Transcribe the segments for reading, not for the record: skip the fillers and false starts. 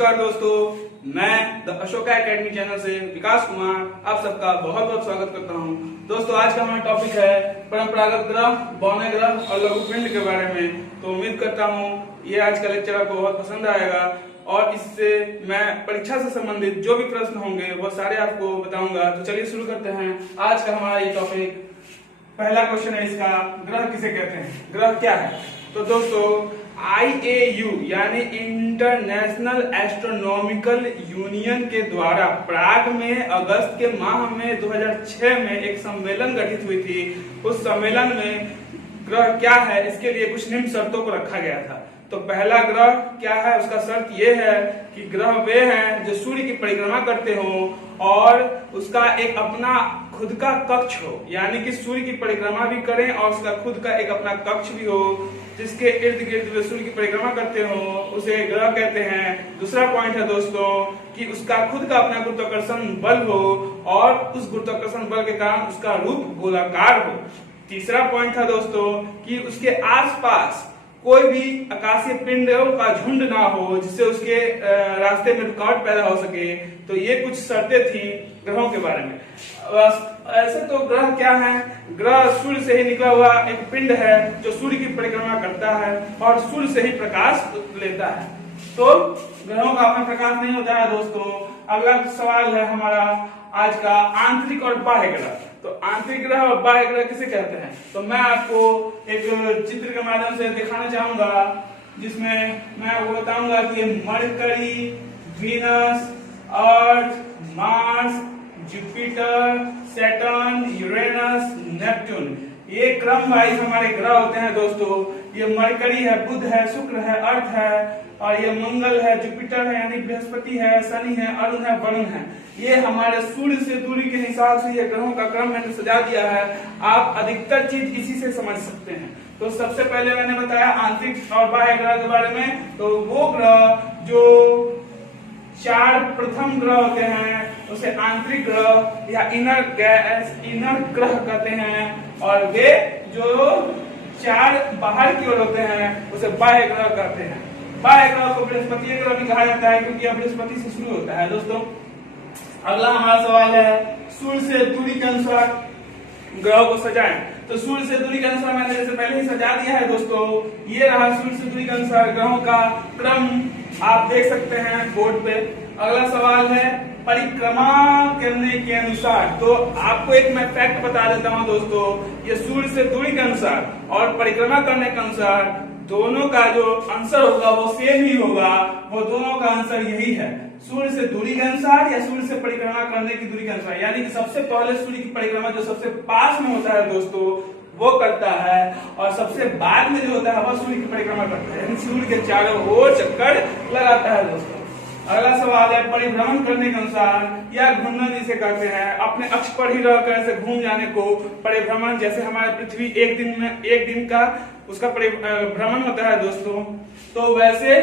नमस्कार दोस्तों, मैं द अशोका एकेडमी चैनल से विकास कुमार आप सबका बहुत बहुत स्वागत करता हूं। दोस्तों आज का हमारा टॉपिक है परंपरागत ग्रह, बौने ग्रह और लघु पिंड के बारे में। तो उम्मीद करता हूं ये आज का लेक्चर आपको बहुत पसंद आएगा और इससे मैं परीक्षा से संबंधित जो भी प्रश्न होंगे वो सारे आपको बताऊंगा। तो चलिए शुरू करते हैं आज का हमारा ये टॉपिक। पहला क्वेश्चन है इसका, ग्रह किसे कहते हैं, ग्रह क्या है। तो दोस्तों IAU यानी इंटरनेशनल एस्ट्रोनॉमिकल यूनियन के द्वारा प्राग में अगस्त के माह में 2006 में एक सम्मेलन गठित हुई थी। उस सम्मेलन में ग्रह क्या है इसके लिए कुछ निम्न शर्तों को रखा गया था। तो पहला ग्रह क्या है, उसका शर्त यह है कि ग्रह वे हैं जो सूर्य की परिक्रमा करते हो और उसका एक अपना खुद का कक्ष हो, यानी कि सूर्य की परिक्रमा भी करें और उसका खुद का एक अपना कक्ष भी हो जिसके इर्द गिर्द वे सूर्य की परिक्रमा करते हो, उसे ग्रह कहते हैं। दूसरा पॉइंट है दोस्तों कि उसका खुद का अपना गुरुत्वाकर्षण बल हो और उस गुरुत्वाकर्षण बल के कारण उसका रूप गोलाकार हो। तीसरा पॉइंट था दोस्तों कि उसके आसपास कोई भी आकाशीय पिंडों का झुंड ना हो जिससे उसके रास्ते में रुकावट पैदा हो सके। तो ये कुछ शर्तें थी ग्रहों के बारे में। ऐसे तो ग्रह क्या है, ग्रह सूर्य से ही निकला हुआ एक पिंड है जो सूर्य की परिक्रमा करता है और सूर्य से ही प्रकाश लेता है। तो ग्रहों का अपना प्रकाश नहीं होता है दोस्तों। अगला सवाल है हमारा आज का, आंतरिक और बाह्य ग्रह। तो आंतरिक ग्रह और बाह्य ग्रह किसे कहते हैं, तो मैं आपको एक चित्र के माध्यम से दिखाना चाहूंगा जिसमें मैं आपको बताऊंगा कि Mercury, Venus, Earth, Mars, Jupiter, Saturn, Uranus, Neptune, ये क्रम वाइज हमारे ग्रह होते हैं दोस्तों। ये मरकरी है, बुध है, शुक्र है, अर्थ है, और ये मंगल है, जुपिटर है यानी बृहस्पति है, शनि है, अरुण है, वरुण है। ये हमारे सूर्य से दूरी के हिसाब से ये ग्रहों का क्रम मैंने सजा दिया है। आप अधिकतर चीज इसी से समझ सकते हैं। तो सबसे पहले मैंने बताया आंतरिक और बाह्य ग्रह के बारे में। तो वो ग्रह जो चार प्रथम ग्रह होते हैं उसे आंतरिक ग्रह या इनर ग्रह कहते हैं, और वे जो चार बाहर की ओर होते हैं उसे बाह्य ग्रह कहते हैं। बाह्य ग्रह को बृहस्पति ग्रह भी कहा जाता है क्योंकि यह बृहस्पति से शुरू होता है दोस्तों। अगला हमारा सवाल है, सूर्य से दूरी के अनुसार ग्रहों को सजाएं। तो सूर्य से दूरी के अनुसार मैंने जैसे पहले ही सजा दिया है दोस्तों। ये रहा सूर्य से दूरी के अनुसार ग्रहों का क्रम, आप देख सकते हैं बोर्ड पे। अगला सवाल है परिक्रमा करने के अनुसार। तो आपको एक मैं फैक्ट बता देता हूं दोस्तों, ये सूर्य से दूरी के अनुसार और परिक्रमा करने के अनुसार दोनों का जो आंसर होगा वो सेम ही होगा। वो दोनों का आंसर यही है, सूर्य से दूरी के अनुसार या सूर्य से परिक्रमा करने की दूरी के अनुसार। यानी कि सबसे पहले सूर्य की परिक्रमा जो सबसे पास में होता है दोस्तों वो करता है, और सबसे बाद में जो होता है वह सूर्य की परिक्रमा करता है, यानी सूर्य के चारों ओर चक्कर लगाता है दोस्तों। अगला सवाल है परिभ्रमण करने के अनुसार या घूमना जिसे कहते हैं, अपने अक्ष पर ही रहकर ऐसे घूम जाने को परिभ्रमण। जैसे हमारे पृथ्वी एक दिन का उसका भ्रमण होता है दोस्तों, तो वैसे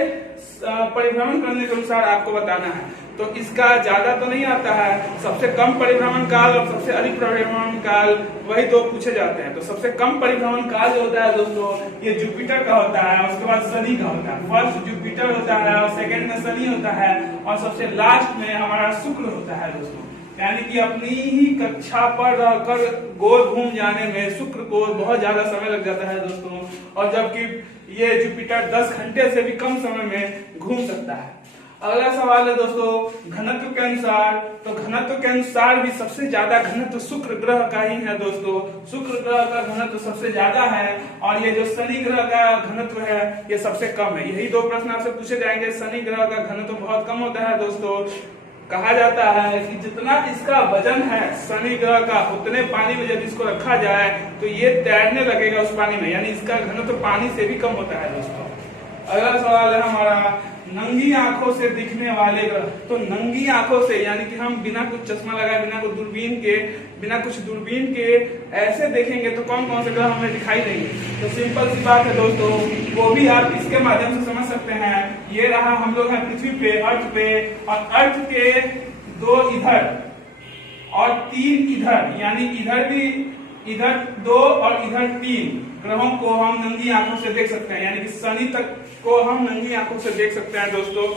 परिभ्रमण करने के अनुसार आपको बताना है। तो इसका ज्यादा तो नहीं आता है, सबसे कम परिभ्रमण काल और सबसे अधिक परिभ्रमण काल वही दो पूछे जाते हैं। तो सबसे कम परिभ्रमण काल जो होता है दोस्तों ये जुपिटर का होता है, उसके बाद शनि का होता है। फर्स्ट जुपिटर होता है और सेकंड में शनि होता है और सबसे लास्ट में हमारा शुक्र होता है दोस्तों। यानी कि अपनी ही कक्षा पर रहकर गोल घूम जाने में शुक्र को बहुत ज्यादा समय लग जाता है दोस्तों, और जबकि ये जुपिटर 10 घंटे से भी कम समय में घूम सकता है। अगला सवाल है दोस्तों घनत्व के अनुसार। तो घनत्व के अनुसार भी सबसे ज्यादा घनत्व शुक्र ग्रह का ही है दोस्तों। शुक्र ग्रह का घनत्व सबसे ज्यादा है और ये जो शनि ग्रह का घनत्व है ये सबसे कम है। यही दो प्रश्न आपसे पूछे जाएंगे। शनि ग्रह का घनत्व बहुत कम होता है दोस्तों। कहा जाता है कि जितना इसका वजन है शनि ग्रह का उतने पानी में जब इसको रखा जाए तो ये तैरने लगेगा उस पानी में, यानी इसका घनत्व पानी से भी कम होता है दोस्तों। अगला सवाल है हमारा नंगी आंखों से दिखने वाले ग्रह। तो नंगी आंखों से यानी कि हम बिना कुछ चश्मा लगाए, बिना कुछ दूरबीन के ऐसे देखेंगे तो कौन कौन से ग्रह हमें दिखाई देंगे। तो सिंपल सी बात है दोस्तों, वो भी आप इसके माध्यम से समझ सकते हैं। ये रहा, हम लोग हैं पृथ्वी पे, अर्थ पे, और अर्थ के 2 इधर और 3 इधर, यानी इधर 2 और इधर 3 ग्रहों को हम नंगी आंखों से देख सकते हैं। यानी कि शनि तक को हम नंगी आंखों से देख सकते हैं दोस्तों।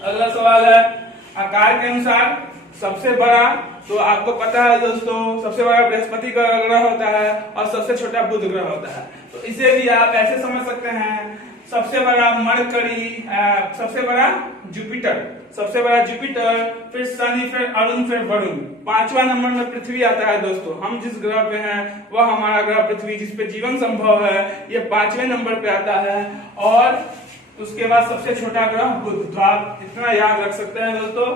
अगला सवाल है आकार के अनुसार सबसे बड़ा, तो आपको पता है दोस्तों सबसे बड़ा बृहस्पति का ग्रह होता है और सबसे छोटा बुध ग्रह होता है। तो इसे भी आप ऐसे समझ सकते हैं, सबसे बड़ा मरकरी, सबसे बड़ा जुपिटर, सबसे बड़ा जुपिटर, फिर शनि, फिर अरुण, फिर वरुण। 5वां नंबर में पृथ्वी आता है दोस्तों। हम जिस ग्रह पे हैं वह हमारा ग्रह पृथ्वी, जिसपे जीवन संभव है, ये 5वें नंबर पे आता है। और उसके बाद सबसे छोटा ग्रह बुध। तो आप इतना याद रख सकते हैं दोस्तों,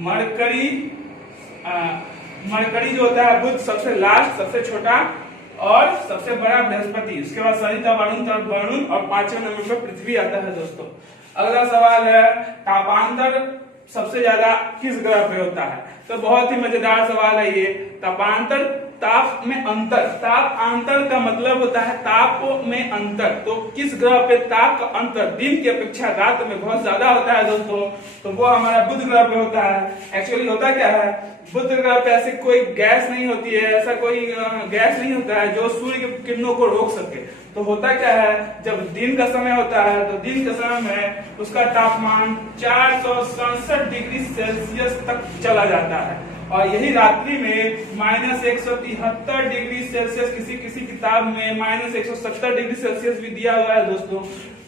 मरकरी जो होता है बुध सबसे लास्ट, सबसे छोटा, और सबसे बड़ा बृहस्पति, उसके बाद शनि, तब अरुण, तब वरुण, और 5वें नंबर पर पृथ्वी आता है दोस्तों। अगला सवाल है तापांतर सबसे ज्यादा किस ग्रह पे होता है? तो बहुत ही मजेदार सवाल है ये। तापांतर, ताप में अंतर, ताप अंतर का मतलब होता है ताप में अंतर। तो किस ग्रह पे ताप का अंतर दिन की अपेक्षा रात में बहुत ज्यादा होता है दोस्तों, तो वो हमारा बुध ग्रह पे होता है। एक्चुअली होता क्या है, बुध ग्रह पे ऐसी कोई गैस नहीं होती है, ऐसा कोई गैस नहीं होता है जो सूर्य की किरणों को रोक सके। तो होता क्या है, जब दिन का समय होता है तो दिन के समय में उसका तापमान 467 डिग्री सेल्सियस तक चला जाता है, और यही रात्रि में -173 डिग्री सेल्सियस, किसी किसी किताब में -170 डिग्री सेल्सियस भी दिया हुआ है दोस्तों।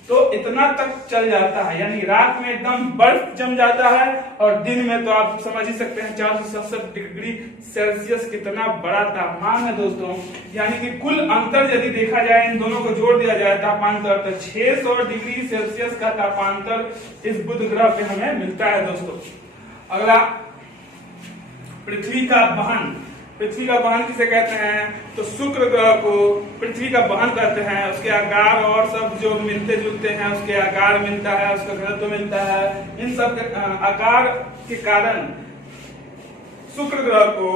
तो इतना तक चल जाता है, यानी रात में एकदम बर्फ जम जाता है, और दिन में तो आप समझ ही सकते हैं 467 डिग्री सेल्सियस कितना बड़ा तापमान है दोस्तों। यानी कि कुल अंतर यदि देखा जाए, इन दोनों को जोड़ दिया जाए तापांतर, तो 600 डिग्री सेल्सियस का तापांतर इस बुध ग्रह पे हमें मिलता है दोस्तों। अगला पृथ्वी का वहन। पृथ्वी का वहन किसे कहते हैं? तो शुक्र ग्रह को पृथ्वी का वहन करते हैं। उसके आकार और सब जो मिलते जुलते हैं, उसके आकार मिलता है, उसका घनत्व मिलता है, इन सब के आकार के कारण शुक्र ग्रह को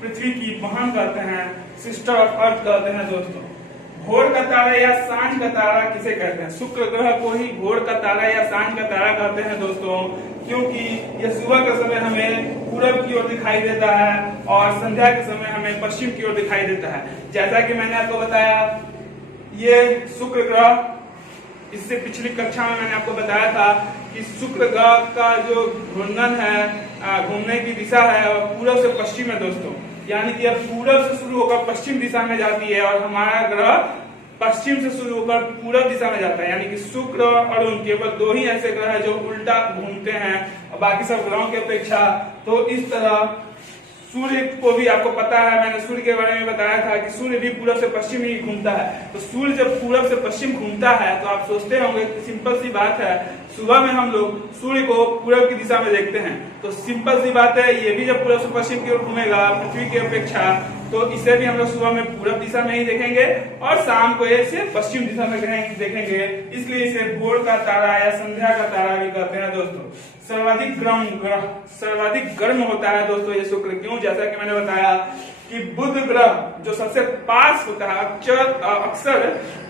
पृथ्वी की वहन करते हैं, सिस्टर ऑफ अर्थ कहते हैं दोस्तों। भोर का तारा या सांझ का तारा किसे कहते हैं? शुक्र ग्रह को ही भोर का तारा या सांझ का तारा कहते हैं दोस्तों, क्योंकि ये सुबह के समय हमें पूरब की ओर दिखाई देता है और संध्या के समय हमें पश्चिम की ओर दिखाई देता है। जैसा कि मैंने आपको बताया, ये शुक्र ग्रह, इससे पिछली कक्षा में मैंने आपको बताया था कि शुक्र ग्रह का जो घूर्णन है, घूमने की दिशा है, पूरब से पश्चिम है दोस्तों। यानी कि अब पूरब से शुरू होकर पश्चिम दिशा में जाती है, और हमारा ग्रह पश्चिम से शुरू होकर पूरब दिशा में जाता है। यानी कि शुक्र और अरुण केवल दो ही ऐसे ग्रह हैं जो उल्टा घूमते हैं, और बाकी सब ग्रहों की अपेक्षा। तो इस तरह सूर्य को भी आपको पता है, मैंने सूर्य के बारे में बताया था कि सूर्य भी पूरब से पश्चिम ही घूमता है। तो सूर्य जब पूरब से पश्चिम घूमता है तो आप सोचते होंगे, सिंपल सी बात है, सुबह में हम लोग सूर्य को पूरब की दिशा में देखते हैं, तो सिंपल सी बात है, ये भी जब पूरब से पश्चिम की ओर घूमेगा पृथ्वी की अपेक्षा, तो इसे भी हम लोग सुबह में पूरब दिशा में ही देखेंगे, और शाम को इसे पश्चिम दिशा में देखेंगे। इसलिए इसे भोर का तारा या संध्या का तारा भी कहते हैं दोस्तों। सर्वाधिक गर्म होता है दोस्तों ये शुक्र। क्यों? जैसा कि मैंने बताया कि बुध ग्रह जो सबसे पास होता है, अक्सर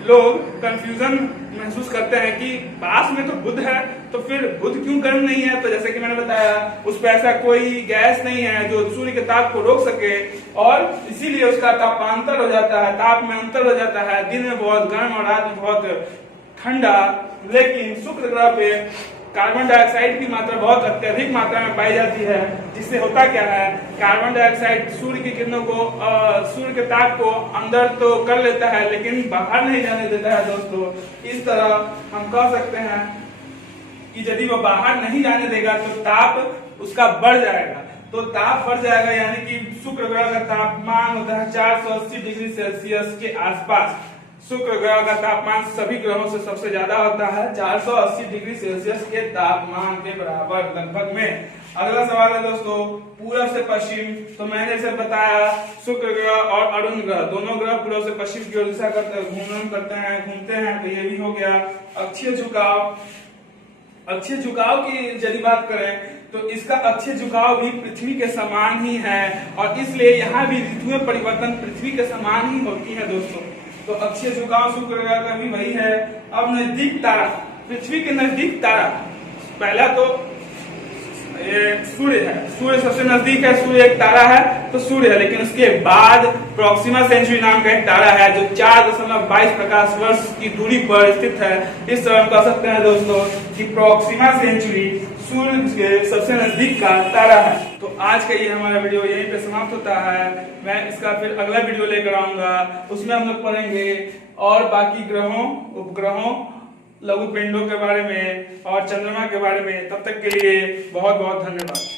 लोग कंफ्यूजन महसूस करते हैं कि पास में तो बुध है, तो फिर बुध क्यों गर्म नहीं है? तो जैसे कि मैंने बताया, उस पर ऐसा कोई गैस नहीं है जो सूर्य के ताप को रोक सके, और इसीलिए उसका तापांतर हो जाता है, ताप में अंतर हो जाता है, दिन में बहुत गर्म और रात में बहुत ठंडा। लेकिन शुक्र ग्रह पे कार्बन डाइऑक्साइड की मात्रा बहुत अत्यधिक मात्रा में पाई जाती है, जिससे होता क्या है, कार्बन डाइऑक्साइड सूर्य की किरणों को, सूर्य के ताप को अंदर तो कर लेता है लेकिन बाहर नहीं जाने देता है दोस्तों। इस तरह हम कह सकते हैं कि यदि वो बाहर नहीं जाने देगा तो ताप उसका बढ़ जाएगा। तो ताप बढ़ जाएगा, यानी कि शुक्र ग्रह का तापमान होता है 480 डिग्री सेल्सियस के आसपास। शुक्र ग्रह का तापमान सभी ग्रहों से सबसे ज्यादा होता है, 480 डिग्री सेल्सियस के तापमान के बराबर लगभग में। अगला सवाल है दोस्तों, पूरब से पश्चिम। तो मैंने इसे बताया, शुक्र ग्रह और अरुण ग्रह दोनों ग्रह पूरब से पश्चिम की ओर दिशा घूमते हैं। तो ये भी हो गया। अक्षीय झुकाव की यदि बात करें तो इसका अक्षीय झुकाव भी पृथ्वी के समान ही है, और इसलिए यहाँ भी ऋतुएं परिवर्तन पृथ्वी के समान ही होती है दोस्तों। तो अक्षीय झुकाव शुक्र ग्रह का भी वही है। अब नजदीक तारा, पृथ्वी के नजदीक तारा, पहला तो ये सूर्य है, सूर्य सबसे नजदीक है, सूर्य एक तारा है तो सूर्य है। लेकिन उसके बाद प्रॉक्सिमा सेंचुरी नाम का एक तारा है जो 4.22 प्रकाश वर्ष की दूरी पर स्थित है। इस तरह हम कह सकते हैं दोस्तों कि प्रॉक्सिमा सेंचुरी सूर्य के सबसे नजदीक का तारा है। तो आज का ये हमारा वीडियो यहीं पे समाप्त होता है। मैं इसका फिर अगला वीडियो लेकर आऊंगा, उसमें हम लोग पढ़ेंगे और बाकी ग्रहों, उपग्रहों, लघु पिंडों के बारे में और चंद्रमा के बारे में। तब तक के लिए बहुत बहुत धन्यवाद।